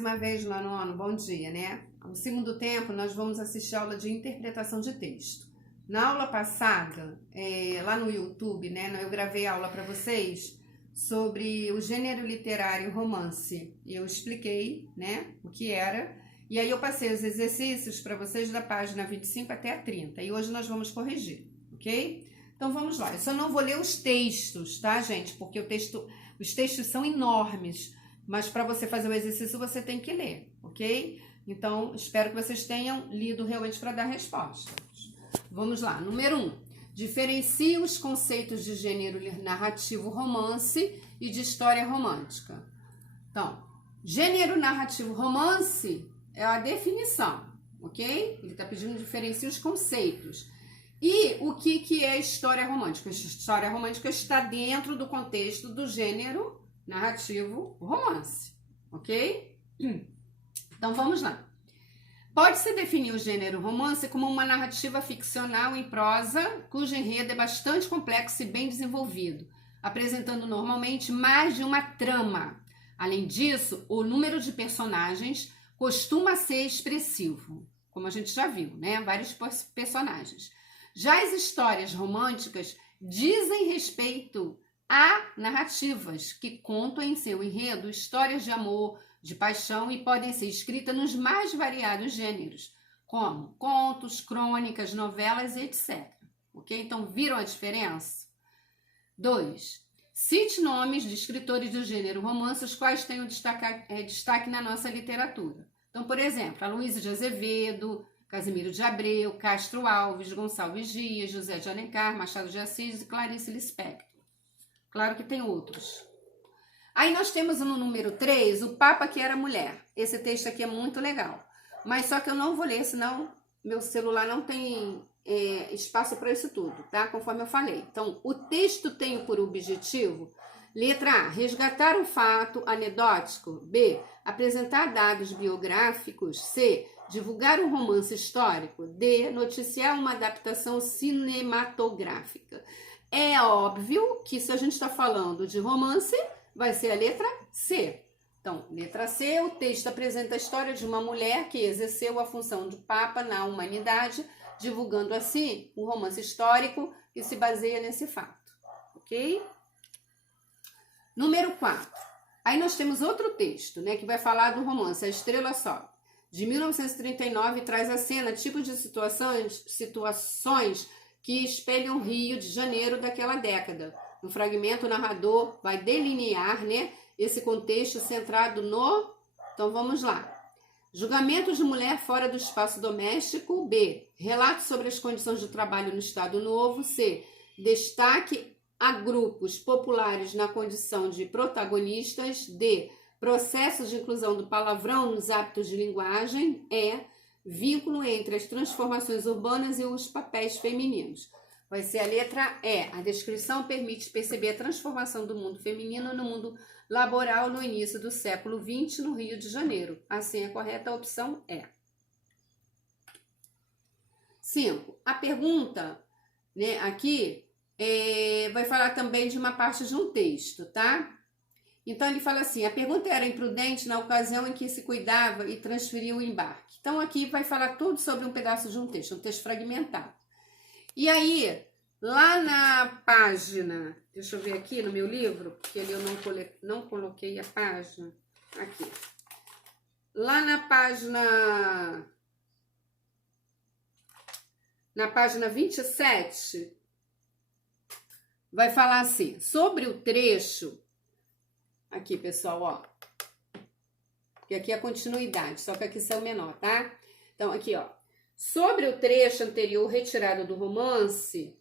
uma vez no nono, bom dia, né? No segundo tempo, nós vamos assistir a aula de interpretação de texto. Na aula passada, lá no YouTube, né, eu gravei a aula para vocês sobre o gênero literário romance. E eu expliquei, né, o que era. E aí eu passei os exercícios para vocês da página 25 até a 30. E hoje nós vamos corrigir, ok? Então vamos lá. Eu só não vou ler os textos, tá, gente? Porque os textos são enormes. Mas para você fazer o exercício, você tem que ler, ok? Então, espero que vocês tenham lido realmente para dar respostas. Vamos lá. Número 1. Diferencie os conceitos de gênero narrativo romance e de história romântica. Então, gênero narrativo romance é a definição, ok? Ele está pedindo diferencie os conceitos. E o que é história romântica? História romântica está dentro do contexto do gênero narrativo romance, ok? Então vamos lá. Pode-se definir o gênero romance como uma narrativa ficcional em prosa, cujo enredo é bastante complexo e bem desenvolvido, apresentando normalmente mais de uma trama. Além disso, o número de personagens costuma ser expressivo, como a gente já viu, né? Vários personagens. Já as histórias românticas dizem respeito a narrativas que contam em seu enredo histórias de amor, de paixão e podem ser escritas nos mais variados gêneros, como contos, crônicas, novelas, etc. Ok? Então, viram a diferença? 2. Cite nomes de escritores do gênero romance, os quais tenham destaque na nossa literatura. Então, por exemplo, Aloysio de Azevedo, Casimiro de Abreu, Castro Alves, Gonçalves Dias, José de Alencar, Machado de Assis e Clarice Lispector. Claro que tem outros. Aí nós temos no número 3, o Papa que era mulher. Esse texto aqui é muito legal. Mas só que eu não vou ler, senão meu celular não tem espaço para isso tudo, tá? Conforme eu falei. Então, o texto tem por objetivo, letra A, resgatar um fato anedótico. B, apresentar dados biográficos. C, divulgar um romance histórico. D, noticiar uma adaptação cinematográfica. É óbvio que se a gente está falando de romance, vai ser a letra C. Então, letra C, o texto apresenta a história de uma mulher que exerceu a função de papa na humanidade, divulgando assim um romance histórico que se baseia nesse fato, ok? Número 4. Aí nós temos outro texto, né, que vai falar do romance A Estrela Sobe, de 1939, traz à cena tipo de situações que espelham o Rio de Janeiro daquela década. No fragmento, o narrador vai delinear, né, esse contexto centrado no... Então, vamos lá. Julgamento de mulher fora do espaço doméstico. B. Relato sobre as condições de trabalho no Estado Novo. C. Destaque a grupos populares na condição de protagonistas. D. Processos de inclusão do palavrão nos hábitos de linguagem. E. Vínculo entre as transformações urbanas e os papéis femininos. Vai ser a letra E. A descrição permite perceber a transformação do mundo feminino no mundo laboral no início do século XX no Rio de Janeiro. Assim, a correta opção é. 5. A pergunta, né, aqui vai falar também de uma parte de um texto, tá? Então, ele fala assim, a pergunta era imprudente na ocasião em que se cuidava e transferia o embarque. Então, aqui vai falar tudo sobre um pedaço de um texto fragmentado. E aí, lá na página, deixa eu ver aqui no meu livro, porque eu não coloquei a página, aqui. Lá na página 27, vai falar assim, sobre o trecho... Aqui, pessoal, ó. Porque aqui é a continuidade, só que aqui são menor, tá? Então, aqui, ó. Sobre o trecho anterior retirado do romance,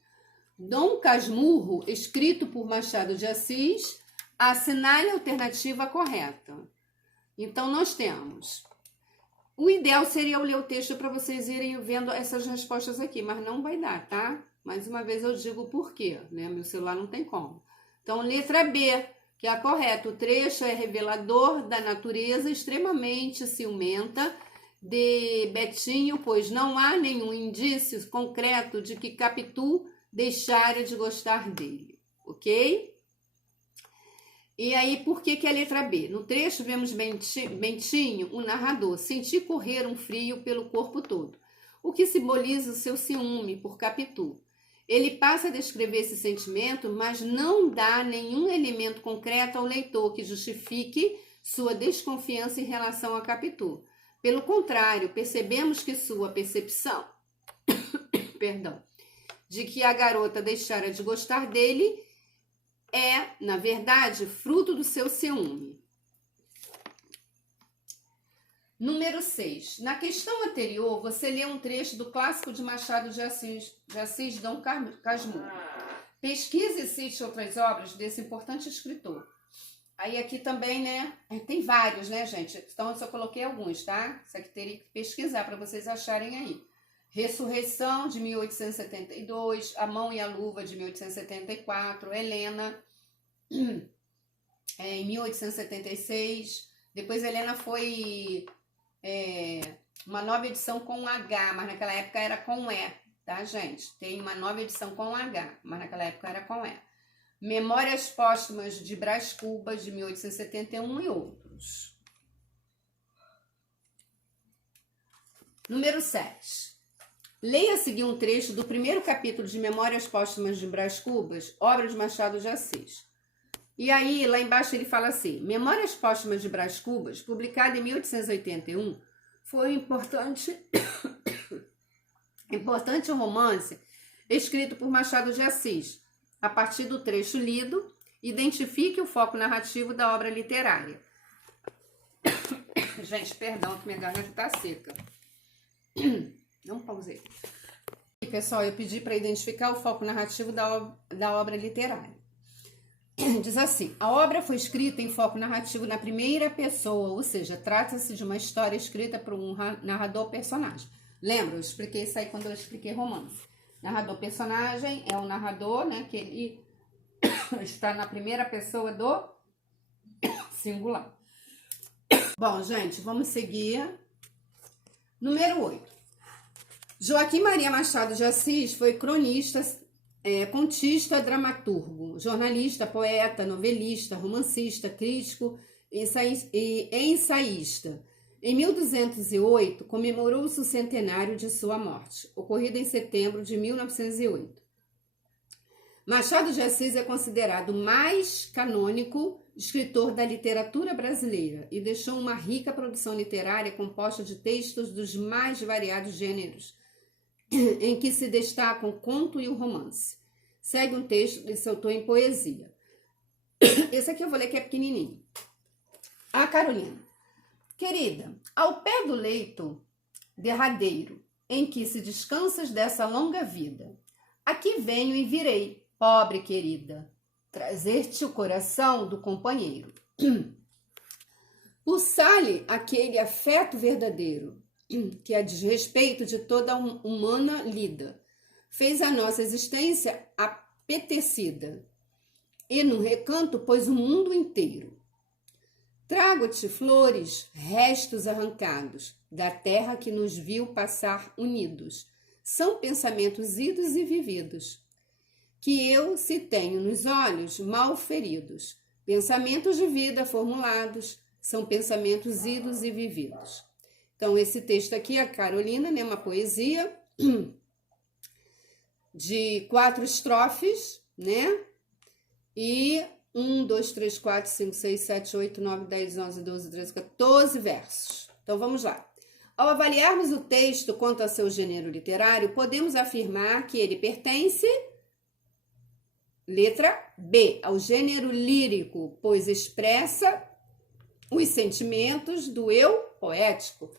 Dom Casmurro, escrito por Machado de Assis, assinale a alternativa correta. Então, nós temos... O ideal seria eu ler o texto para vocês irem vendo essas respostas aqui, mas não vai dar, tá? Mais uma vez eu digo por quê, né? Meu celular não tem como. Então, letra B... que é a correta. O trecho é revelador da natureza extremamente ciumenta de Betinho, pois não há nenhum indício concreto de que Capitu deixara de gostar dele, ok? E aí, por que a letra B? No trecho, vemos Bentinho, o narrador, sentir correr um frio pelo corpo todo, o que simboliza o seu ciúme por Capitu. Ele passa a descrever esse sentimento, mas não dá nenhum elemento concreto ao leitor que justifique sua desconfiança em relação a Capitu. Pelo contrário, percebemos que sua percepção, de que a garota deixara de gostar dele é, na verdade, fruto do seu ciúme. Número 6. Na questão anterior, você lê um trecho do clássico de Machado de Assis, Dom Casmurro. Pesquise e cite outras obras desse importante escritor. Aí aqui também, né, tem vários, né, gente? Então, eu só coloquei alguns, tá? Isso aqui teria que pesquisar para vocês acharem aí. Ressurreição, de 1872, A Mão e a Luva, de 1874, Helena, em 1876. Depois Helena foi uma nova edição com H, mas naquela época era com E, tá, gente? Tem uma nova edição com H, mas naquela época era com E. Memórias Póstumas de Brás Cubas, de 1871 e outros. Número 7. Leia a seguir um trecho do primeiro capítulo de Memórias Póstumas de Brás Cubas, obra de Machado de Assis. E aí, lá embaixo ele fala assim: Memórias Póstumas de Brás Cubas, publicada em 1881, foi um importante romance escrito por Machado de Assis. A partir do trecho lido, identifique o foco narrativo da obra literária. Gente, perdão que minha garganta está seca. Não pausei. E, pessoal, eu pedi para identificar o foco narrativo da obra literária. Diz assim: a obra foi escrita em foco narrativo na primeira pessoa, ou seja, trata-se de uma história escrita por um narrador-personagem. Lembra? Eu expliquei isso aí quando eu expliquei romance. Narrador-personagem é o narrador, né, que ele está na primeira pessoa do singular. Bom, gente, vamos seguir. Número 8. Joaquim Maria Machado de Assis foi cronista, contista, dramaturgo, jornalista, poeta, novelista, romancista, crítico e ensaísta. Em 1208, comemorou-se o centenário de sua morte, ocorrido em setembro de 1908. Machado de Assis é considerado o mais canônico escritor da literatura brasileira e deixou uma rica produção literária composta de textos dos mais variados gêneros, em que se destacam o conto e o romance. Segue um texto de seu autor em poesia. Esse aqui eu vou ler que é pequenininho. A Carolina. Querida, ao pé do leito derradeiro em que se descansas dessa longa vida, aqui venho e virei, pobre querida, trazer-te o coração do companheiro. Pulsar-lhe aquele afeto verdadeiro, que a desrespeito de toda humana lida, fez a nossa existência apetecida, e no recanto pôs o mundo inteiro. Trago-te flores, restos arrancados, da terra que nos viu passar unidos. São pensamentos idos e vividos, que eu se tenho nos olhos mal feridos. Pensamentos de vida formulados, são pensamentos idos e vividos. Então, esse texto aqui, a Carolina, né, uma poesia de 4 estrofes, né? E 1, 2, 3, 4, 5, 6, 7, 8, 9, 10, 11, 12, 13, 14 versos. Então, vamos lá. Ao avaliarmos o texto quanto a seu gênero literário, podemos afirmar que ele pertence, letra B, ao gênero lírico, pois expressa os sentimentos do eu poético.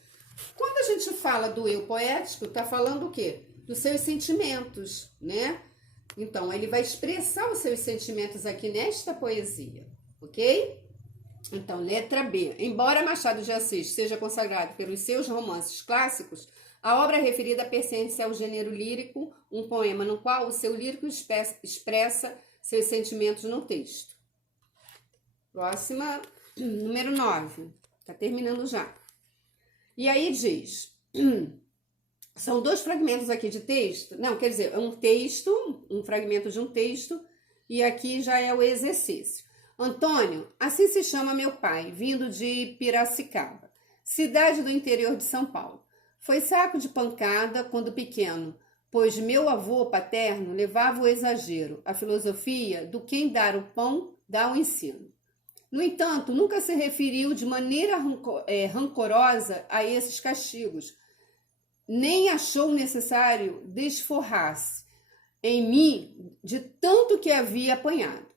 Quando a gente fala do eu poético, está falando o quê? Dos seus sentimentos, né? Então, ele vai expressar os seus sentimentos aqui nesta poesia, ok? Então, letra B. Embora Machado de Assis seja consagrado pelos seus romances clássicos, a obra referida pertence ao gênero lírico, um poema no qual o seu lírico expressa seus sentimentos no texto. Próxima, número 9. Tá terminando já. E aí diz... São 2 fragmentos aqui de texto. Não, quer dizer, é um texto, um fragmento de um texto, e aqui já é o exercício. Antônio, assim se chama meu pai, vindo de Piracicaba, cidade do interior de São Paulo. Foi saco de pancada quando pequeno, pois meu avô paterno levava o exagero, a filosofia do quem dar o pão dá o ensino. No entanto, nunca se referiu de maneira rancorosa a esses castigos, nem achou necessário desforrar-se em mim de tanto que havia apanhado.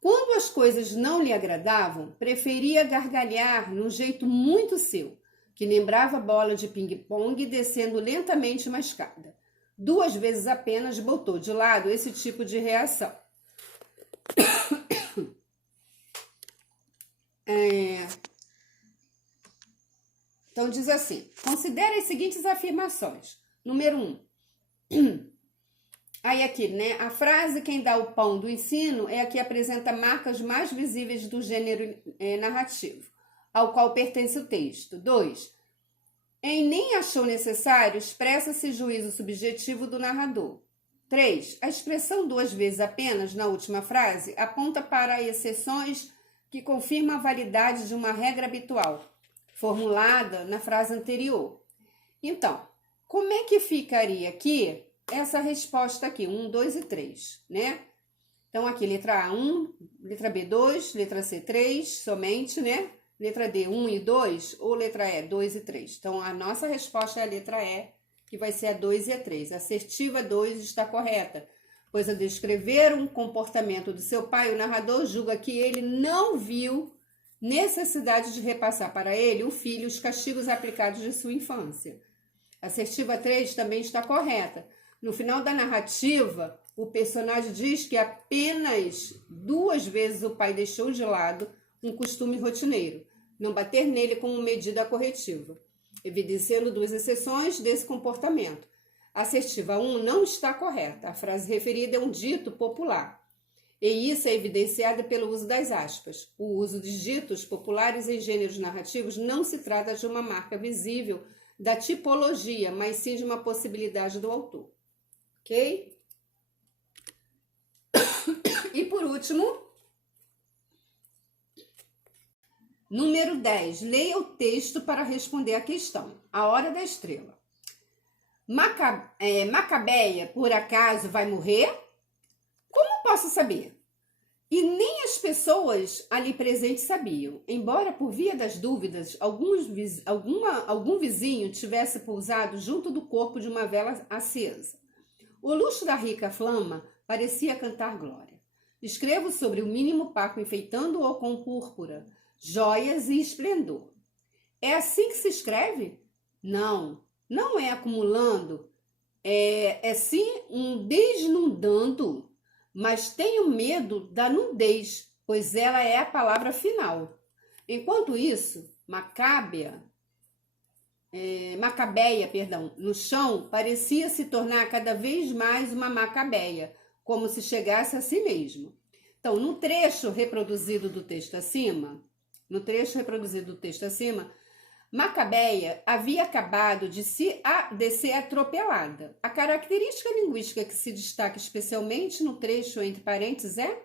Quando as coisas não lhe agradavam, preferia gargalhar num jeito muito seu, que lembrava bola de ping-pong descendo lentamente uma escada. 2 vezes apenas botou de lado esse tipo de reação. Então diz assim, considere as seguintes afirmações. Número 1. Aí aqui, né? A frase quem dá o pão do ensino é a que apresenta marcas mais visíveis do gênero narrativo, ao qual pertence o texto. 2. Em nem achou necessário, expressa-se juízo subjetivo do narrador. 3. A expressão 2 vezes apenas na última frase aponta para exceções que confirmam a validade de uma regra habitual, formulada na frase anterior. Então, como é que ficaria aqui essa resposta aqui, 1, 2 e 3, né? Então, aqui, letra A, 1, letra B, 2, letra C, 3, somente, né? Letra D, 1 e 2, ou letra E, 2 e 3. Então, a nossa resposta é a letra E, que vai ser a 2 e a 3. A assertiva 2 está correta, pois ao descrever um comportamento do seu pai, o narrador julga que ele não viu necessidade de repassar para ele, o filho, os castigos aplicados de sua infância. A assertiva 3 também está correta. No final da narrativa, o personagem diz que apenas 2 vezes o pai deixou de lado um costume rotineiro, não bater nele como medida corretiva, evidenciando 2 exceções desse comportamento. A assertiva 1 não está correta. A frase referida é um dito popular. E isso é evidenciado pelo uso das aspas. O uso de ditos populares em gêneros narrativos não se trata de uma marca visível da tipologia, mas sim de uma possibilidade do autor. Ok? E por último, número 10. Leia o texto para responder a questão. A hora da estrela. Macabeia, por acaso, vai morrer? Como posso saber? E nem as pessoas ali presentes sabiam, embora por via das dúvidas algum vizinho tivesse pousado junto do corpo de uma vela acesa. O luxo da rica flama parecia cantar glória. Escrevo sobre o mínimo Paco enfeitando-o com púrpura, joias e esplendor. É assim que se escreve? Não, não é acumulando, é sim um desnudando. Mas tenho medo da nudez, pois ela é a palavra final. Enquanto isso, Macabeia, no chão, parecia se tornar cada vez mais uma Macabeia, como se chegasse a si mesmo. Então, no trecho reproduzido do texto acima, Macabeia havia acabado de ser atropelada. A característica linguística que se destaca especialmente no trecho entre parênteses é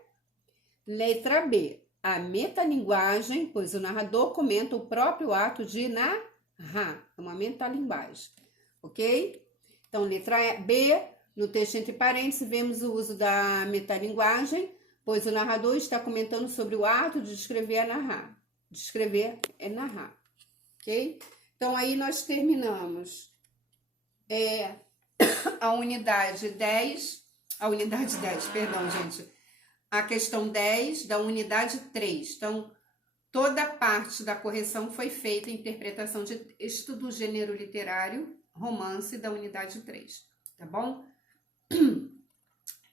letra B, a metalinguagem, pois o narrador comenta o próprio ato de narrar, é uma metalinguagem, ok? Então, letra B, no texto entre parênteses, vemos o uso da metalinguagem, pois o narrador está comentando sobre o ato de descrever é narrar. Descrever é narrar. Ok? Então, aí nós terminamos a unidade 10, perdão, gente, a questão 10 da unidade 3. Então, toda a parte da correção foi feita em interpretação de texto do gênero literário, romance da unidade 3, tá bom?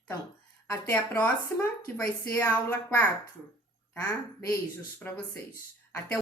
Então, até a próxima, que vai ser a aula 4, tá? Beijos para vocês. Até